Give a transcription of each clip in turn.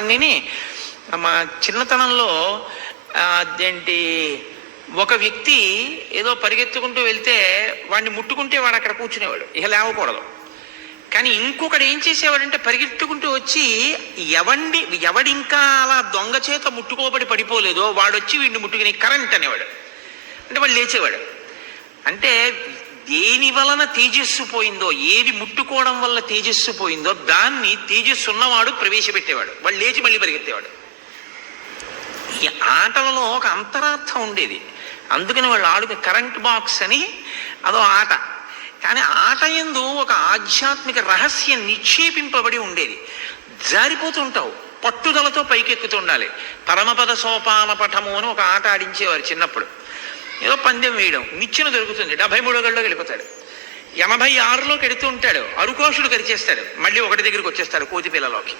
అన్నీ మా చిన్నతనంలో అదేంటి ఒక వ్యక్తి ఏదో పరిగెత్తుకుంటూ వెళ్తే వాడిని ముట్టుకుంటే వాడు అక్కడ కూర్చునేవాడు, ఇక లేవకూడదు. కానీ ఇంకొకడు ఏం చేసేవాడంటే పరిగెత్తుకుంటూ వచ్చి ఎవడింకా అలా దొంగ చేత ముట్టుకోబడి పడిపోలేదో వాడు వచ్చి వీడిని ముట్టుకుని కరెంట్ అనేవాడు. అంటే వాడు లేచేవాడు. అంటే దేని వలన తేజస్సు పోయిందో, ఏది ముట్టుకోవడం వల్ల తేజస్సు పోయిందో దాన్ని తేజస్సు ఉన్నవాడు ప్రవేశపెట్టేవాడు, వాడు లేచి మళ్ళీ పరిగెత్తేవాడు. ఈ ఆటలలో ఒక అంతరార్థం ఉండేది. అందుకని వాళ్ళు ఆడుకునే కరెంట్ బాక్స్ అని అదో ఆట. కానీ ఆట యందు ఒక ఆధ్యాత్మిక రహస్యం నిక్షేపింపబడి ఉండేది. జారిపోతుంటావు, పట్టుదలతో పైకెక్కుతూ ఉండాలి. పరమపద సోపాన పఠము అని ఒక ఆట ఆడించేవారు చిన్నప్పుడు. ఏదో పందెం వేయడం, నిచ్చెన దొరుకుతుంది, 73 గడిలోకి వెళ్ళిపోతాడు, 86లోకి ఎడుతూ ఉంటాడు, అరుకోషుడు కరిచేస్తాడు, మళ్ళీ ఒకటి దగ్గరికి వచ్చేస్తాడు కోతి పిల్లలోకి,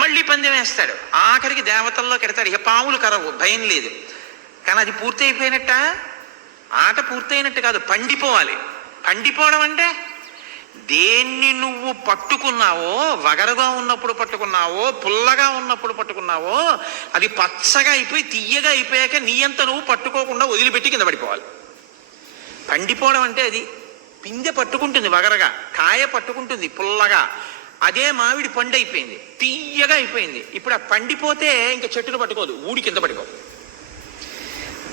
మళ్ళీ పందెం వేస్తాడు, ఆఖరికి దేవతల్లోకి ఎడతాడు. ఇక పాములు కరవు, భయం లేదు. కానీ అది పూర్తి అయిపోయినట్ట, ఆట పూర్తయినట్టు కాదు, పండిపోవాలి. పండిపోవడం అంటే దేన్ని నువ్వు పట్టుకున్నావో, వగరుగా ఉన్నప్పుడు పట్టుకున్నావో, పుల్లగా ఉన్నప్పుడు పట్టుకున్నావో, అది పచ్చగా అయిపోయి తియ్యగా అయిపోయాక నీ అంత నువ్వు పట్టుకోకుండా వదిలిపెట్టి కింద పడిపోవాలి. పండిపోవడం అంటే అది. పిందె పట్టుకుంటుంది వగరగా, కాయ పట్టుకుంటుంది పుల్లగా, అదే మామిడి పండు అయిపోయింది, తియ్యగా అయిపోయింది. ఇప్పుడు ఆ పండిపోతే ఇంకా చెట్టును పట్టుకోదు, ఊడి కింద పడిపోదు.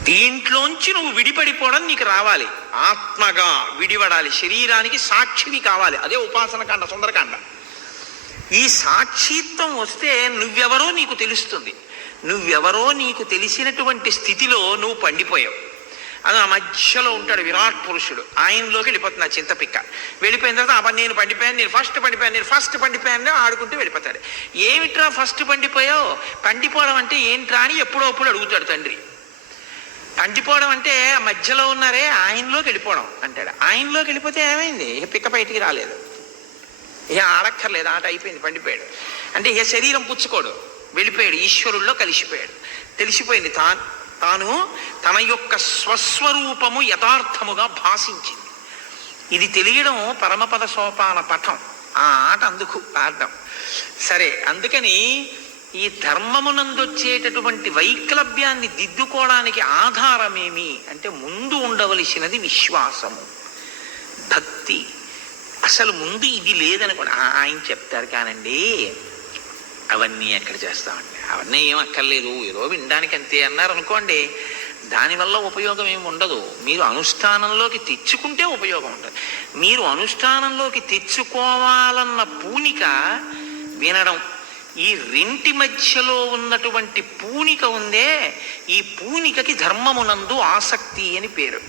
దీంట్లోంచి నువ్వు విడిపడిపోవడం నీకు రావాలి, ఆత్మగా విడిపడాలి, శరీరానికి సాక్షివి కావాలి. అదే ఉపాసన కాండ, సుందరకాండ. ఈ సాక్షిత్వం వస్తే నువ్వెవరో నీకు తెలుస్తుంది. నువ్వెవరో నీకు తెలిసినటువంటి స్థితిలో నువ్వు పండిపోయావు. అది ఆ మధ్యలో ఉంటాడు విరాట్ పురుషుడు, ఆయనలోకి వెళ్ళిపోతుంది ఆ చింతపిక్క. వెళ్ళిపోయిన తర్వాత నేను పండిపోయాను, నేను ఫస్ట్ పండిపోయాను ఆడుకుంటూ వెళ్ళిపోతాడు. ఏమిట్రా ఫస్ట్ పండిపోయావు? పండిపోవడం అంటే ఏంట్రా అని ఎప్పుడో అప్పుడు అడుగుతాడు తండ్రి. పండిపోవడం అంటే మధ్యలో ఉన్నారే ఆయనలోకి వెళ్ళిపోవడం అంటాడు. ఆయనలోకి వెళ్ళిపోతే ఏమైంది? ఇక పిక్క బయటికి రాలేదు, ఇక ఆడక్కర్లేదు, ఆట అయిపోయింది, పండిపోయాడు. అంటే ఇక శరీరం పుచ్చుకోడు, వెళ్ళిపోయాడు, ఈశ్వరుల్లో కలిసిపోయాడు. తెలిసిపోయింది తాను తన యొక్క స్వస్వరూపము యథార్థముగా భాషించింది. ఇది తెలియడం పరమపద సోపాన పఠం. ఆ ఆట అందుకు ఆడడం సరే. అందుకని ఈ ధర్మమునందొచ్చేటటువంటి వైక్లభ్యాన్ని దిద్దుకోవడానికి ఆధారమేమి అంటే ముందు ఉండవలసినది విశ్వాసము, భక్తి. అసలు ముందు ఇది లేదనుకోండి, ఆయన చెప్తారు కానండి అవన్నీ ఎక్కడ చేస్తామండి, అవన్నీ ఏం అక్కర్లేదు, ఏదో వినడానికి అంతే అన్నారు అనుకోండి, దానివల్ల ఉపయోగం ఏమి ఉండదు. మీరు అనుష్ఠానంలోకి తెచ్చుకుంటే ఉపయోగం ఉంటుంది. మీరు అనుష్ఠానంలోకి తెచ్చుకోవాలన్న పూనిక వినడం, ఈ రెంటి మధ్యలో ఉన్నటువంటి పూనిక ఉందే, ఈ పూనికకి ధర్మమునందు ఆసక్తి అని పేరు.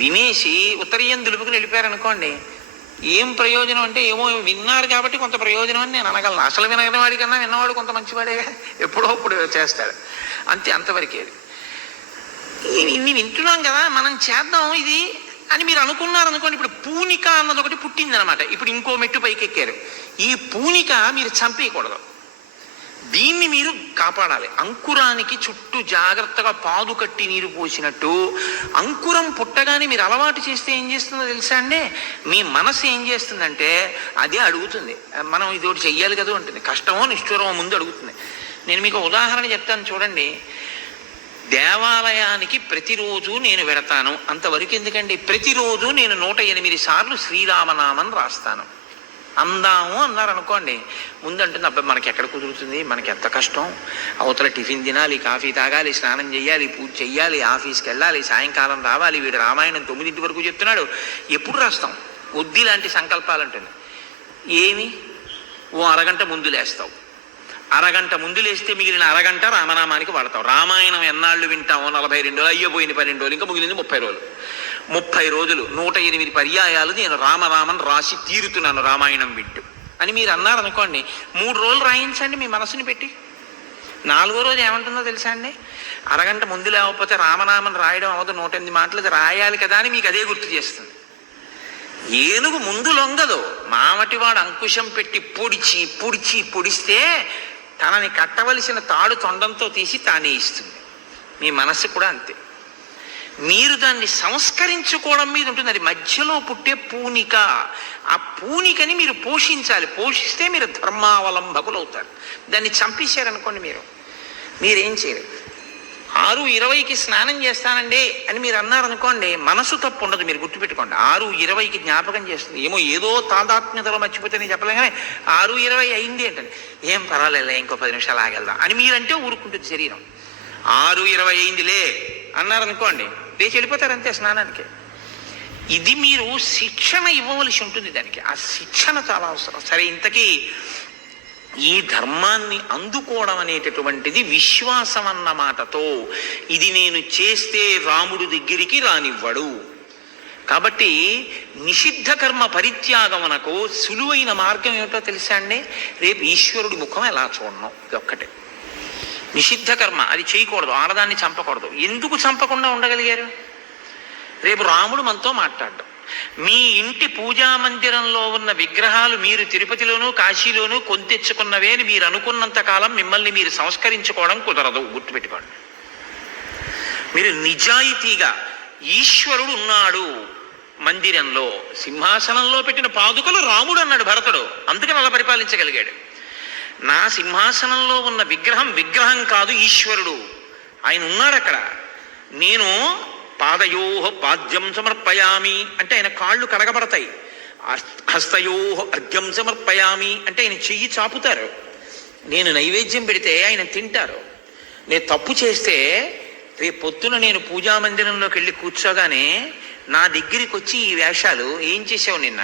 వినేసి ఉత్తరీయం దులుపుకుని వెళ్ళిపోయారనుకోండి, ఏం ప్రయోజనం అంటే ఏమో విన్నారు కాబట్టి కొంత ప్రయోజనం అని నేను అనగలను. అసలు వినగల వాడికన్నా విన్నవాడు కొంత మంచివాడేగా, ఎప్పుడో అప్పుడు చేస్తాడు అంతే, అంతవరకేది. ఇన్ని వింటున్నాం కదా, మనం చేద్దాం ఇది అని మీరు అనుకున్నారనుకోండి. ఇప్పుడు పూనిక అన్నది ఒకటి పుట్టిందనమాట. ఇప్పుడు ఇంకో మెట్టు పైకి ఎక్కారు. ఈ పూనిక మీరు చంపేయకూడదు, దీన్ని మీరు కాపాడాలి. అంకురానికి చుట్టూ జాగ్రత్తగా పాదు కట్టి నీరు పోసినట్టు అంకురం పుట్టగానే మీరు అలవాటు చేస్తే ఏం చేస్తుందో తెలుసా అండి? మీ మనసు ఏం చేస్తుందంటే అదే అడుగుతుంది, మనం ఇది ఒకటి చెయ్యాలి కదా ఉంటుంది. కష్టమో నిష్ఠూరమో ముందు అడుగుతుంది. నేను మీకు ఉదాహరణ చెప్తాను చూడండి. దేవాలయానికి ప్రతిరోజు నేను వెడతాను, అంతవరకు ఎందుకండి? ప్రతిరోజు నేను 108 సార్లు శ్రీరామనామం రాస్తాను. అందాము అన్నారనుకోండి, ముందంటుంది అబ్బాయి మనకి ఎక్కడ కుదురుతుంది, మనకి ఎంత కష్టం, అవతల టిఫిన్ తినాలి, కాఫీ తాగాలి, స్నానం చేయాలి, పూజ చెయ్యాలి, ఆఫీస్కి వెళ్ళాలి, సాయంకాలం రావాలి, వీడు రామాయణం 9 వరకు చెప్తున్నాడు, ఎప్పుడు రాస్తాం? వద్ది లాంటి సంకల్పాలు ఉంటుంది. ఏమి ఓ అరగంట ముందు లేస్తావు, అరగంట ముందు లేస్తే మిగిలిన అరగంట రామనామానికి వాడతావు. రామాయణం ఎన్నాళ్ళు వింటామో? 42 రోజులు, అయ్యో పోయిన 12 రోజులు, ఇంకా మిగిలింది 30 రోజులు. 30 రోజులు 108 పర్యాయాలు నేను రామనామం రాసి తీరుతున్నాను రామాయణం వింటూ అని మీరు అన్నారనుకోండి. 3 రోజులు రాయించండి మీ మనసుని పెట్టి. 4వ రోజు ఏమంటుందో తెలుసా అండి? అరగంట ముందు లేకపోతే రామనామం రాయడం అవ్వదు, 108 మాటలు రాయాలి కదా అని మీకు అదే గుర్తు చేస్తుంది. ఏనుగు ముందు లొంగదు, మామటివాడు అంకుశం పెట్టి పొడిస్తే తనని కట్టవలసిన తాడు తొండంతో తీసి తానే ఇస్తుంది. మీ మనస్సు కూడా అంతే. మీరు దాన్ని సంస్కరించుకోవడం మీద ఉంటుంది. అది మధ్యలో పుట్టే పూనిక. ఆ పూనికని మీరు పోషించాలి. పోషిస్తే మీరు ధర్మావలంబకులు అవుతారు. దాన్ని చంపేశారనుకోండి, మీరేం చేయరు. 6:20కి స్నానం చేస్తానండి అని మీరు అన్నారనుకోండి, మనసు తప్పు ఉండదు. మీరు గుర్తుపెట్టుకోండి, 6:20కి జ్ఞాపకం చేస్తుంది. ఏదో తాదాత్మ్యతలో మర్చిపోతే నేను చెప్పలేం, కానీ 6:20 అయింది ఏంటండి, ఏం పర్వాలేదు ఇంకో 10 నిమిషాలు ఆగెళ్దాం అని మీరంటే ఊరుకుంటుంది శరీరం. 6:20 అయిందిలే అన్నారనుకోండి, లేచి వెళ్ళిపోతారు అంతే స్నానానికి. ఇది మీరు శిక్షణ ఇవ్వవలసి ఉంటుంది దానికి. ఆ శిక్షణ చాలా అవసరం. సరే, ఇంతకీ ఈ ధర్మాన్ని అందుకోవడం అనేటటువంటిది విశ్వాసం అన్న మాటతో, ఇది నేను చేస్తే రాముడు దగ్గరికి రానివ్వడు. కాబట్టి నిషిద్ధ కర్మ పరిత్యాగమునకు సులువైన మార్గం ఏమిటో తెలుసా అండి? రేపు ఈశ్వరుడి ముఖం ఎలా చూడను, ఇది ఒక్కటే. నిషిద్ధ కర్మ అది చేయకూడదు, ఆడదాన్ని చంపకూడదు. ఎందుకు చంపకుండా ఉండగలిగారు? రేపు రాముడు మనతో మాట్లాడ్డాం. మీ ఇంటి పూజా మందిరంలో ఉన్న విగ్రహాలు మీరు తిరుపతిలోనూ కాశీలోనూ కొంతెచ్చుకున్నవే అని మీరు అనుకున్నంత కాలం మిమ్మల్ని మీరు సంస్కరించుకోవడం కుదరదు. గుర్తుపెట్టుకోండి. మీరు నిజాయితీగా ఈశ్వరుడు ఉన్నాడు మందిరంలో, సింహాసనంలో పెట్టిన పాదుకలు రాముడు అన్నాడు భరతుడు, అందుకని అలా పరిపాలించగలిగాడు. నా సింహాసనంలో ఉన్న విగ్రహం కాదు, ఈశ్వరుడు. ఆయన ఉన్నాడు అక్కడ. నేను పాదయోహ పాద్యం సమర్పయామి అంటే ఆయన కాళ్ళు కడగబడతాయి. హస్తయోహ అర్ఘ్యం సమర్పయామి అంటే ఆయన చెయ్యి చాపుతారు. నేను నైవేద్యం పెడితే ఆయన తింటారు. నేను తప్పు చేస్తే రేపు పొద్దున నేను పూజామందిరంలోకి వెళ్ళి కూర్చోగానే నా దగ్గరికి వచ్చి ఈ వేషాలు ఏం చేసావు నిన్న